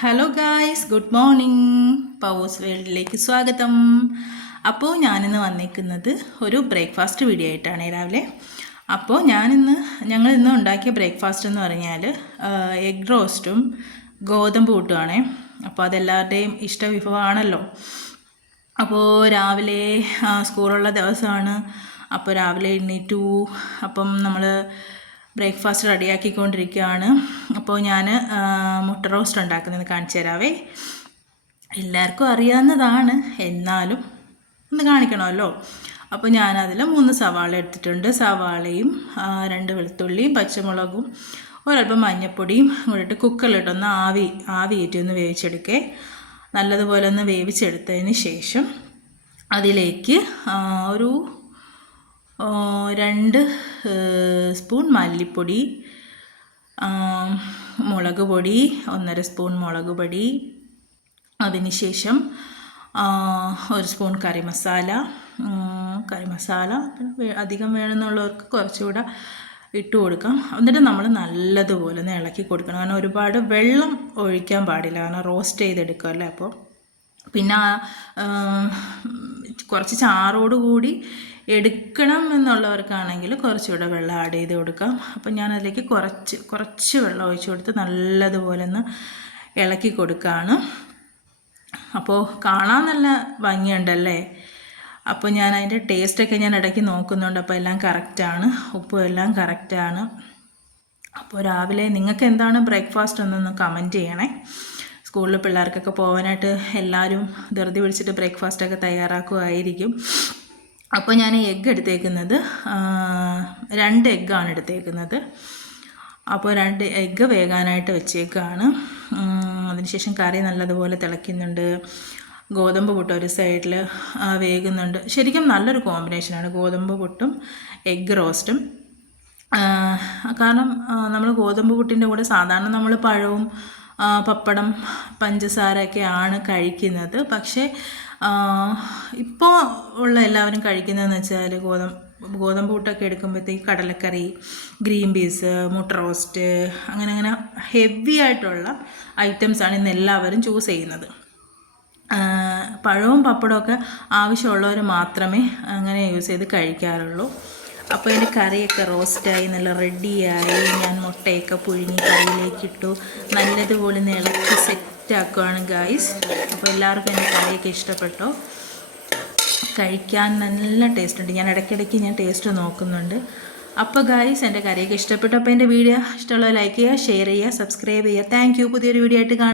Hello guys, good morning. Powers വേൾഡിലേക്ക് സ്വാഗതം. അപ്പോൾ ഞാനിന്ന് വന്നിരിക്കുന്നത് ഒരു ബ്രേക്ക്ഫാസ്റ്റ് വീഡിയോ ആയിട്ടാണ് രാവിലെ. അപ്പോൾ ഞങ്ങളിന്ന് ഉണ്ടാക്കിയ ബ്രേക്ക്ഫാസ്റ്റ് എന്ന് പറഞ്ഞാൽ എഗ് റോസ്റ്റും ഗോതമ്പ് പുട്ടുമാണേ. അപ്പോൾ അതെല്ലാവരുടെയും ഇഷ്ടവിഭവമാണല്ലോ. അപ്പോൾ രാവിലെ സ്കൂളുള്ള ദിവസമാണ്. അപ്പോൾ രാവിലെ എണ്ണീറ്റു. അപ്പം നമ്മൾ ബ്രേക്ക്ഫാസ്റ്റ് റെഡിയാക്കിക്കൊണ്ടിരിക്കുകയാണ്. അപ്പോൾ ഞാൻ മുട്ട റോസ്റ്റ് ഉണ്ടാക്കുന്നത് കാണിച്ചു തരാവേ. എല്ലാവർക്കും അറിയാവുന്നതാണ്, എന്നാലും ഒന്ന് കാണിക്കണമല്ലോ. അപ്പോൾ ഞാനതിൽ 3 സവാള എടുത്തിട്ടുണ്ട്. സവാളയും 2 വെളുത്തുള്ളിയും പച്ചമുളകും ഒരല്പം മഞ്ഞൾപ്പൊടിയും കൂടിയിട്ട് കുക്കറിലിട്ടൊന്ന് ആവിയേറ്റി ഒന്ന് വേവിച്ചെടുക്കേ. നല്ലതുപോലെ ഒന്ന് വേവിച്ചെടുത്തതിന് ശേഷം അതിലേക്ക് ഒരു 2 സ്പൂൺ മല്ലിപ്പൊടി, മുളക് പൊടി 1.5 സ്പൂൺ മുളക് പൊടി, അതിനുശേഷം 1 സ്പൂൺ കറി മസാല അധികം വേണമെന്നുള്ളവർക്ക് കുറച്ചുകൂടെ ഇട്ട് കൊടുക്കാം. എന്നിട്ട് നമ്മൾ നല്ലതുപോലെ ഒന്ന് ഇളക്കി കൊടുക്കണം. കാരണം ഒരുപാട് വെള്ളം ഒഴിക്കാൻ പാടില്ല, കാരണം റോസ്റ്റ് ചെയ്തെടുക്കുമല്ലേ. അപ്പോൾ പിന്നെ കുറച്ച് ചാറോടുകൂടി എടുക്കണം എന്നുള്ളവർക്കാണെങ്കിൽ കുറച്ചുകൂടെ വെള്ളം ആഡ് ചെയ്ത് കൊടുക്കാം. അപ്പം ഞാനതിലേക്ക് കുറച്ച് വെള്ളം ഒഴിച്ച് കൊടുത്ത് നല്ലതുപോലെ ഒന്ന് ഇളക്കി കൊടുക്കുകയാണ്. അപ്പോൾ കാണാൻ നല്ല ഭംഗിയുണ്ടല്ലേ. അപ്പോൾ ഞാൻ അതിൻ്റെ ടേസ്റ്റൊക്കെ ഞാൻ ഇടയ്ക്ക് നോക്കുന്നുണ്ട്. അപ്പോൾ എല്ലാം കറക്റ്റാണ്, ഉപ്പും എല്ലാം കറക്റ്റാണ്. അപ്പോൾ രാവിലെ നിങ്ങൾക്ക് എന്താണ് ബ്രേക്ക്ഫാസ്റ്റ് എന്നൊന്ന് കമൻറ്റ് ചെയ്യണേ. സ്കൂളിൽ പിള്ളേർക്കൊക്കെ പോകാനായിട്ട് എല്ലാവരും ധൃതി പിടിച്ചിട്ട് ബ്രേക്ക്ഫാസ്റ്റൊക്കെ തയ്യാറാക്കുമായിരിക്കും. അപ്പോൾ ഞാൻ എഗ്ഗ് എടുത്തേക്കുന്നത് 2 എഗ്ഗാണ് എടുത്തേക്കുന്നത്. അപ്പോൾ 2 എഗ്ഗ് വേകാനായിട്ട് വെച്ചേക്കാണ്. അതിനുശേഷം കറി നല്ലതുപോലെ തിളയ്ക്കുന്നുണ്ട്. ഗോതമ്പ് പുട്ട് ഒരു സൈഡിൽ വേകുന്നുണ്ട്. ശരിക്കും നല്ലൊരു കോമ്പിനേഷനാണ് ഗോതമ്പ് പുട്ടും എഗ്ഗ് റോസ്റ്റും. കാരണം നമ്മൾ ഗോതമ്പ് പുട്ടിൻ്റെ കൂടെ സാധാരണ നമ്മൾ പഴവും പപ്പടം പഞ്ചസാരയൊക്കെയാണ് കഴിക്കുന്നത്. പക്ഷേ ഇപ്പോൾ ഉള്ള എല്ലാവരും കഴിക്കുന്നതെന്ന് വെച്ചാൽ ഗോതമ്പ് പുട്ടൊക്കെ എടുക്കുമ്പോഴത്തേക്ക് കടലക്കറി, ഗ്രീൻ പീസ്, മുട്ട റോസ്റ്റ്, അങ്ങനെ ഹെവി ആയിട്ടുള്ള ഐറ്റംസാണ് ഇന്ന് എല്ലാവരും ചൂസ് ചെയ്യുന്നത്. പഴവും പപ്പടമൊക്കെ ആവശ്യമുള്ളവർ മാത്രമേ അങ്ങനെ യൂസ് ചെയ്ത് കഴിക്കാറുള്ളൂ. അപ്പോൾ ഇതിൻ്റെ കറിയൊക്കെ റോസ്റ്റായി നല്ല റെഡിയായി. ഞാൻ മുട്ടയൊക്കെ പുഴുങ്ങി കറിയിലേക്കിട്ടു. നല്ലതുപോലെ ഇളക്കി സെറ്റാക്കുകയാണ് ഗായ്സ്. അപ്പോൾ എല്ലാവർക്കും എൻ്റെ കറിയൊക്കെ ഇഷ്ടപ്പെട്ടോ? കഴിക്കാൻ നല്ല ടേസ്റ്റ് ഉണ്ട്. ഞാൻ ഇടയ്ക്കിടയ്ക്ക് ടേസ്റ്റ് നോക്കുന്നുണ്ട്. അപ്പോൾ ഗായ്സ്, എൻ്റെ കറിയൊക്കെ ഇഷ്ടപ്പെട്ടു. അപ്പോൾ എൻ്റെ വീഡിയോ ഇഷ്ടമുള്ള ലൈക്ക് ചെയ്യുക, ഷെയർ ചെയ്യുക, സബ്സ്ക്രൈബ് ചെയ്യുക. Thank you. പുതിയൊരു വീഡിയോ ആയിട്ട്